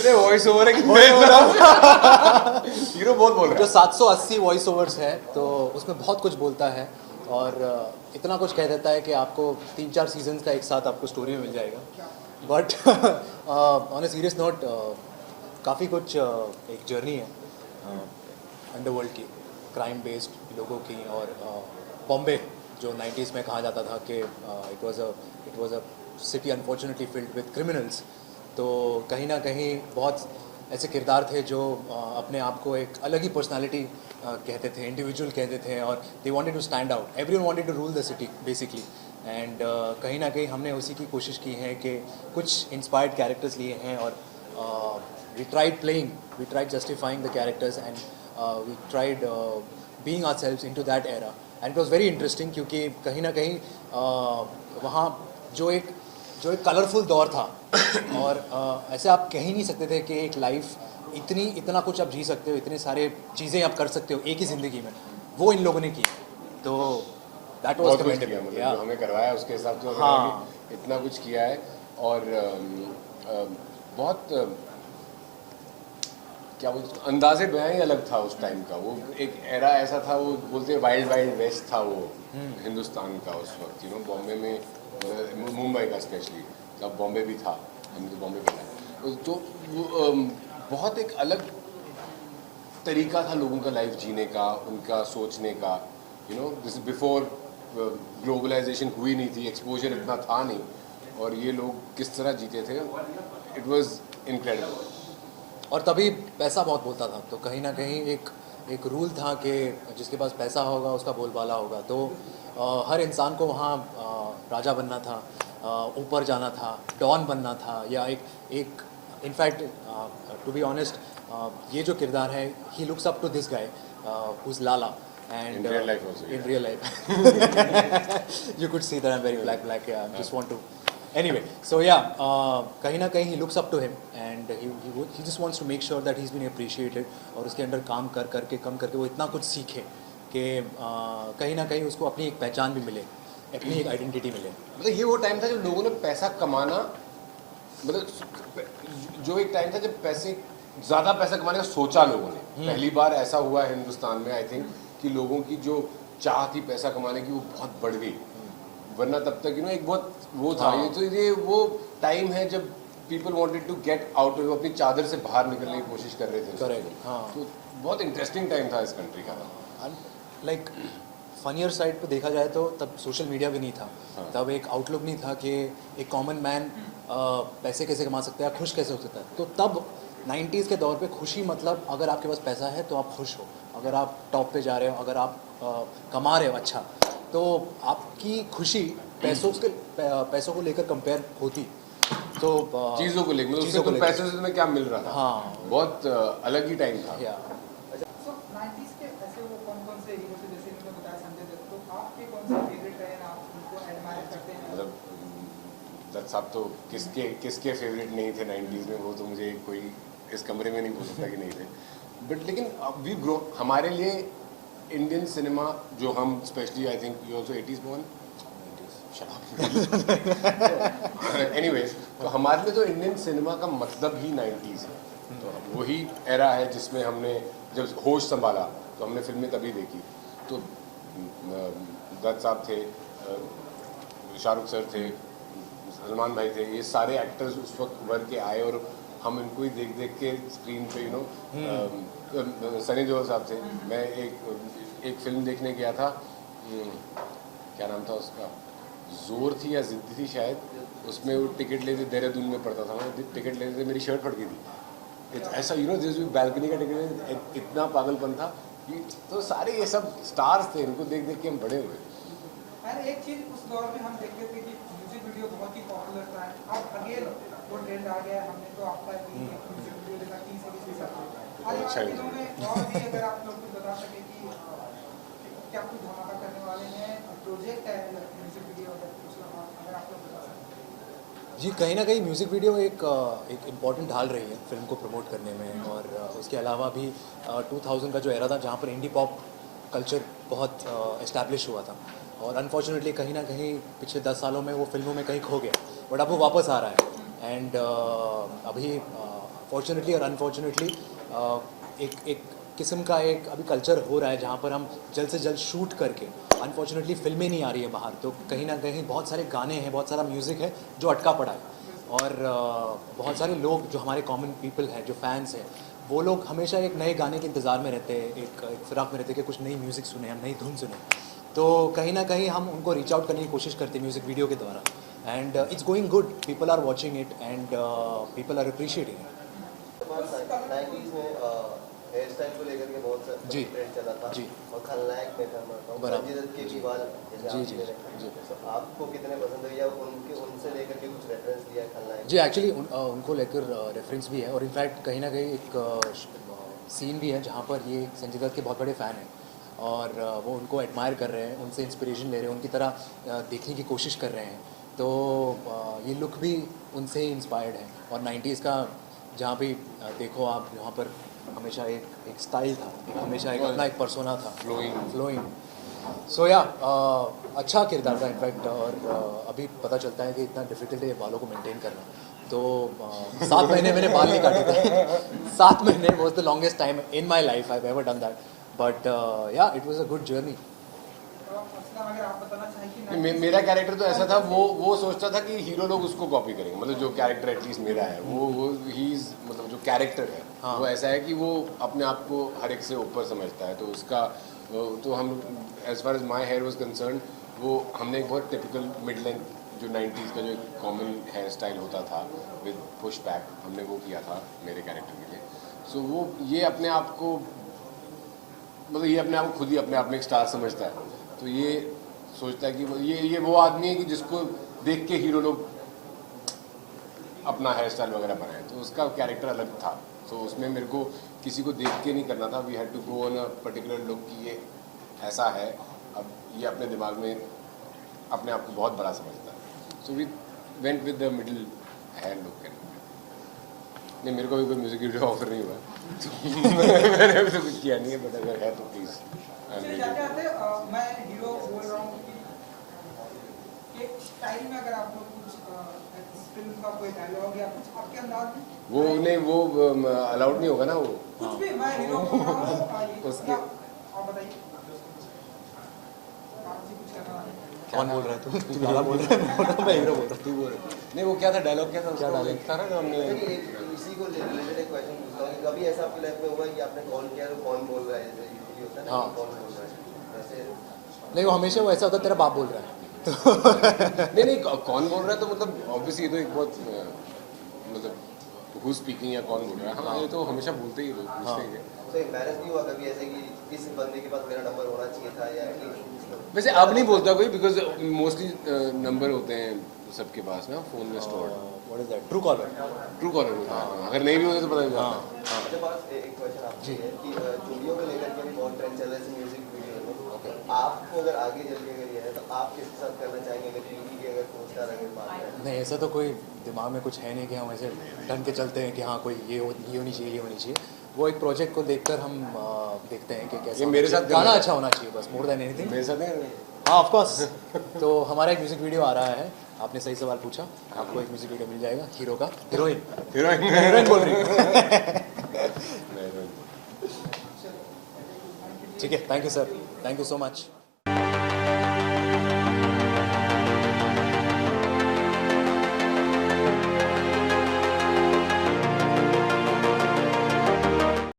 इतने voice over है कि हीरो बहुत बोल रहा जो 780 वॉइस ओवर्स है तो उसमें बहुत कुछ बोलता है और इतना कुछ कह देता है कि आपको 3-4 सीजन्स का एक साथ आपको स्टोरी में मिल जाएगा. But on a serious note काफ़ी कुछ एक जर्नी है अंडरवर्ल्ड की, क्राइम बेस्ड लोगों की. और बॉम्बे जो 90s में कहा जाता था कि it was a city unfortunately filled with criminals. तो कहीं ना कहीं बहुत ऐसे किरदार थे जो अपने आप को एक अलग ही पर्सनालिटी कहते थे, इंडिविजुअल कहते थे, और they wanted to stand out. Everyone wanted to rule the city basically. And कहीं ना कहीं हमने उसी की कोशिश की है कि कुछ इंस्पायर्ड कैरेक्टर्स लिए हैं और we tried playing, we tried justifying the characters, and we tried being ourselves into that era. And it was very interesting क्योंकि कहीं ना कहीं वहाँ जो एक कलरफुल दौर था और ऐसे आप कह ही नहीं सकते थे कि एक लाइफ इतना कुछ आप जी सकते हो, इतने सारे चीज़ें आप कर सकते हो एक ही ज़िंदगी में, वो इन लोगों ने की. तो दैट वाज कमेंडेबल. मतलब जो हमें करवाया उसके हिसाब से हाँ, इतना कुछ किया है. और बहुत क्या बोलते, अंदाज़े बयां ही अलग था उस टाइम का. वो एक एरा ऐसा था, वो बोलते हैं वाइल्ड वाइल्ड वेस्ट था वो हिंदुस्तान का उस वक्त. बॉम्बे में, मुंबई का स्पेशली, तब बॉम्बे भी था, हमने तो बॉम्बे में था. तो वो बहुत एक अलग तरीका था लोगों का लाइफ जीने का, उनका सोचने का. दिस बिफोर ग्लोबलाइजेशन हुई नहीं थी, एक्सपोजर इतना था नहीं, और ये लोग किस तरह जीते थे. It was incredible. और तभी पैसा बहुत बोलता था. तो कहीं ना कहीं एक रूल था कि जिसके पास पैसा होगा उसका बोलबाला होगा. तो हर इंसान को वहाँ राजा बनना था, ऊपर जाना था, डॉन बनना था, या एक इनफैक्ट टू बी ऑनेस्ट ये जो किरदार है, he looks up to this guy who is Lala. And In real life also, in real life you could see that I'm very black. Yeah, I just want to anyway. So yeah, कहीं ना कहीं he looks up to him and he just wants to make sure that he's been appreciated. और उसके अंदर काम करके वो इतना कुछ सीखे कि कहीं ना कहीं उसको अपनी एक पहचान भी मिले, अपनी एक आइडेंटिटी मिले. मतलब ये वो टाइम था जब लोगों ने पैसा कमाना, मतलब जो एक टाइम था जब ज़्यादा पैसा कमाने का सोचा लोगों ने. पहली बार ऐसा हुआ है हिंदुस्तान में, आई थिंक, कि लोगों की जो चाह थी पैसा कमाने की वो बहुत बढ़ गई. वरना तब तक एक बहुत वो था. ये वो टाइम है जब people wanted to get out, अपनी चादर से बाहर निकलने की कोशिश कर रहे थे. करेक्ट. हाँ, तो बहुत इंटरेस्टिंग टाइम था इस कंट्री का. लाइक फनियर साइड पे देखा जाए तो तब सोशल मीडिया भी नहीं था. तब एक आउटलुक नहीं था कि एक कॉमन मैन पैसे कैसे कमा सकता है, खुश कैसे हो सकता है. तो तब 90s के दौर पे खुशी मतलब अगर आपके पास पैसा है तो आप खुश हो, अगर आप टॉप पे जा रहे हो, अगर आप कमा रहे हो अच्छा, तो आपकी खुशी पैसों को लेकर कंपेयर होती. तो चीज़ों को लेकर, उससे तो पैसों से तुम्हें क्या मिल रहा था. हाँ, बहुत अलग ही टाइम था. So 90s के ऐसे वो कौन से हीरो थे, जैसे मैंने बताया संजय दत्त, तो आपके कौन से फेवरेट रहे, आप उनको एडमायर करते हैं? मतलब दत्त साहब तो किसके फेवरेट नहीं थे 90s में, वो तो मुझे कोई इस कमरे में नहीं बोल सकता कि नहीं थे. बट लेकिन वी ग्रो, हमारे लिए इंडियन सिनेमा जो हम specially, I think you also 80s born, anyways, तो हमारे लिए तो इंडियन सिनेमा का मतलब ही 90s है. तो वही एरा है जिसमें हमने जब होश संभाला तो हमने फिल्में तभी देखी. तो दत्त साहब थे, शाहरुख सर थे, सलमान भाई थे, ये सारे एक्टर्स उस वक्त उभर के आए और हम इनको ही देख के स्क्रीन पे सनी देओल साहब थे. मैं एक फिल्म देखने गया था, क्या नाम था उसका, जोर थी या जिद्दी थी शायद. उसमें वो टिकट लेते, देहरादून में पड़ता था, मैं टिकट लेते मेरी शर्ट फट गई थी. ऐसा बैल्कनी का टिकट, इतना पागलपन था. तो सारे ये सब स्टार्स थे, इनको देख के हम बड़े हुए. एक चीज उस दौर में हम देखते थे कि म्यूजिक वीडियो बहुत ही पॉपुलर था. अब अगेन वो ट्रेंड आ गया. हमने तो आपका म्यूजिक वीडियो देखा 30 से 20 साल अच्छा दिनों में. और भी अगर आप लोग कुछ बता सके कि क्या कुछ धमाका करने वाले हैं, प्रोजेक्ट है म्यूजिक वीडियो, अगर आप लोग बता सकें. जी, कहीं ना कहीं म्यूज़िक वीडियो एक इम्पॉर्टेंट ढाल रही है फिल्म को प्रमोट करने में. और उसके अलावा भी 2000 का जो एरा था जहाँ पर इंडी पॉप कल्चर बहुत इस्टेब्लिश हुआ था, और अनफॉर्चुनेटली कहीं ना कहीं पिछले 10 सालों में वो फिल्मों में कहीं खो गया. बट अब वो वापस आ रहा है. एंड अभी फॉर्चुनेटली और अनफॉर्चुनेटली एक किस्म का एक अभी कल्चर हो रहा है जहाँ पर हम जल्द से जल्द शूट करके, अनफॉर्चुनेटली फिल्में नहीं आ रही है बाहर, तो कहीं ना कहीं बहुत सारे गाने हैं, बहुत सारा म्यूज़िक है जो अटका पड़ा है। और बहुत सारे लोग जो हमारे कॉमन पीपल हैं, जो फैंस हैं, वो लोग हमेशा एक नए गाने के इंतज़ार में रहते हैं, एक फिराक में रहते हैं कि कुछ नई म्यूज़िक सुने, हम नई धुन सुने। तो कहीं ना कहीं हम उनको रीच आउट करने की कोशिश करते हैं म्यूज़िक वीडियो के द्वारा, and it's going good, people are watching it and people are appreciating it. 90s में हेयर स्टाइल को लेकर के बहुत सा जी। ट्रेंड चला था जी। और खलनायक में था मैं बराबर। संजय दत्त के भी बाल जैसे जी, आप जी, मेरे। जी। तो आपको कितने पसंद है या उनसे लेकर के कुछ रेफरेंस दिया है खलनायक? जी, एक्चुअली उनको लेकर रेफरेंस भी है, और इनफैक्ट कहीं ना कहीं एक सीन भी है जहाँ पर ये संजय दत्त के बहुत बड़े फ़ैन हैं और वो उनको एडमायर कर रहे हैं, उनसे इंस्पिरेशन ले रहे हैं, उनकी तरह देखने की कोशिश कर रहे हैं। तो ये लुक भी उनसे ही इंस्पायर्ड है। और 90s का जहाँ भी देखो आप, यहाँ पर हमेशा एक स्टाइल था, हमेशा एक अपना एक पर्सोना था, फ्लोइंग। सो या अच्छा किरदार था इनफैक्ट। और अभी पता चलता है कि इतना डिफिकल्ट है बालों को मेंटेन करना। तो 7 महीने मैंने बाल नहीं काटे थे। 7 महीने was the longest time in my life I ever done that, but ya it was a good journey. अगर आप बताना चाहें कि मेरा कैरेक्टर तो ऐसा था, वो सोचता था कि हीरो लोग उसको कॉपी करेंगे, मतलब जो कैरेक्टर एटलीस्ट मेरा है वो ही मतलब जो कैरेक्टर है हाँ। वो ऐसा है कि वो अपने आप को हर एक से ऊपर समझता है। तो उसका तो हम as far as my hair was concerned, वो हमने एक बहुत टिपिकल मिड लेंथ जो 90s का जो कॉमन हेयर स्टाइल होता था विद पुश बैक, हमने वो किया था मेरे कैरेक्टर के लिए। सो वो ये अपने आप को मतलब ये अपने आप को खुद ही अपने आप में एक स्टार समझता है। तो ये सोचता है कि ये वो आदमी है कि जिसको देख के हीरो लोग अपना हेयर स्टाइल वगैरह बनाए। तो उसका कैरेक्टर अलग था। तो उसमें मेरे को किसी को देख के नहीं करना था। We had to go on a particular look कि ये ऐसा है। अब ये अपने दिमाग में अपने आप को बहुत बड़ा समझता है। So we went with the middle hair look. नहीं, मेरे को भी कोई म्यूजिक वीडियो ऑफर नहीं हुआ तो मैंने अभी तो कुछ किया नहीं है, बट अगर है तो प्लीज़। जाते मैं हीरो बोल रहा हूँ कि एक स्टाइल में अगर आप लोग कुछ फिल्म का कोई डायलॉग या कुछ आपके अंदाज में वो नहीं, वो अलाउड नहीं होगा ना वो। कुछ भी, मैं हीरो बोल रहा हूँ उसके- आप बताइए। आप जी कुछ कहना है? कौन बोल रहा है? तू लाला बोल रहा है? मैं हीरो बोल रहा हूँ। तू बोल रहा है। नहीं, वो क्या था डायलॉग, क्या था क्या उसका? dialogue? एक था ना जो हमने चलिए इसी को रिलेटेड एक क्वेश्चन पूछता हूँ कि कभी ऐसा आपकी लाइफ में हुआ है कि आपने कॉल किया तो कौन बोल रहा है, जैसे यूजुअली होता है ना हाँ। कि कौन बोल रहा है वैसे? नहीं, वो हमेशा वो ऐसा होता है, तेरा बाप बोल रहा है। तो नहीं कौन बोल रहा है, तो मतलब ऑब्वियसली ये तो एक बहुत मतलब हु स्पीकिंग या कौन बोल रहा है। हाँ, ये तो हमेशा बोलते ही लोग पूछते ही हैं। तो एम्बैरेस नहीं हुआ कभी ऐसे कि इस बंदे के पास मेरा नंबर होना चाहिए था या वैसे अब नहीं बोलता कोई, बिकॉज मोस्टली नंबर होते हैं सबके पास ना फ़ोन में stored. What is that? True collar. True collar होता है, अगर नहीं भी होते तो पता नहीं चलता। मेरे पास एक क्वेश्चन आपसे है कि चूड़ियों को लेकर के भी बहुत ट्रेंड चल रहा है म्यूजिक वीडियो में। आपको अगर आगे चल के अगर ये है तो आप किसके साथ करना चाहेंगे अगर टीवी की अगर को स्टार अगर बात है? नहीं, ऐसा तो कोई दिमाग में कुछ है नहीं कि हम ऐसे ढंग के चलते हैं कि हाँ कोई ये होनी चाहिए, ये होनी चाहिए। वो एक प्रोजेक्ट को देखकर हम देखते हैं कि कैसा ये मेरे होना साथ चाहिए। गाना करना है। अच्छा होना चाहिए बस, मोर देन एनीथिंग। मेरे साथ नहीं। हाँ ऑफ कोर्स। तो हमारा एक म्यूजिक वीडियो आ रहा है, आपने सही सवाल पूछा, आपको एक म्यूजिक वीडियो मिल जाएगा हीरो का। हीरोइन हीरोइन बोल रही है। नहीं, ठीक है, thank you sir, thank you so much.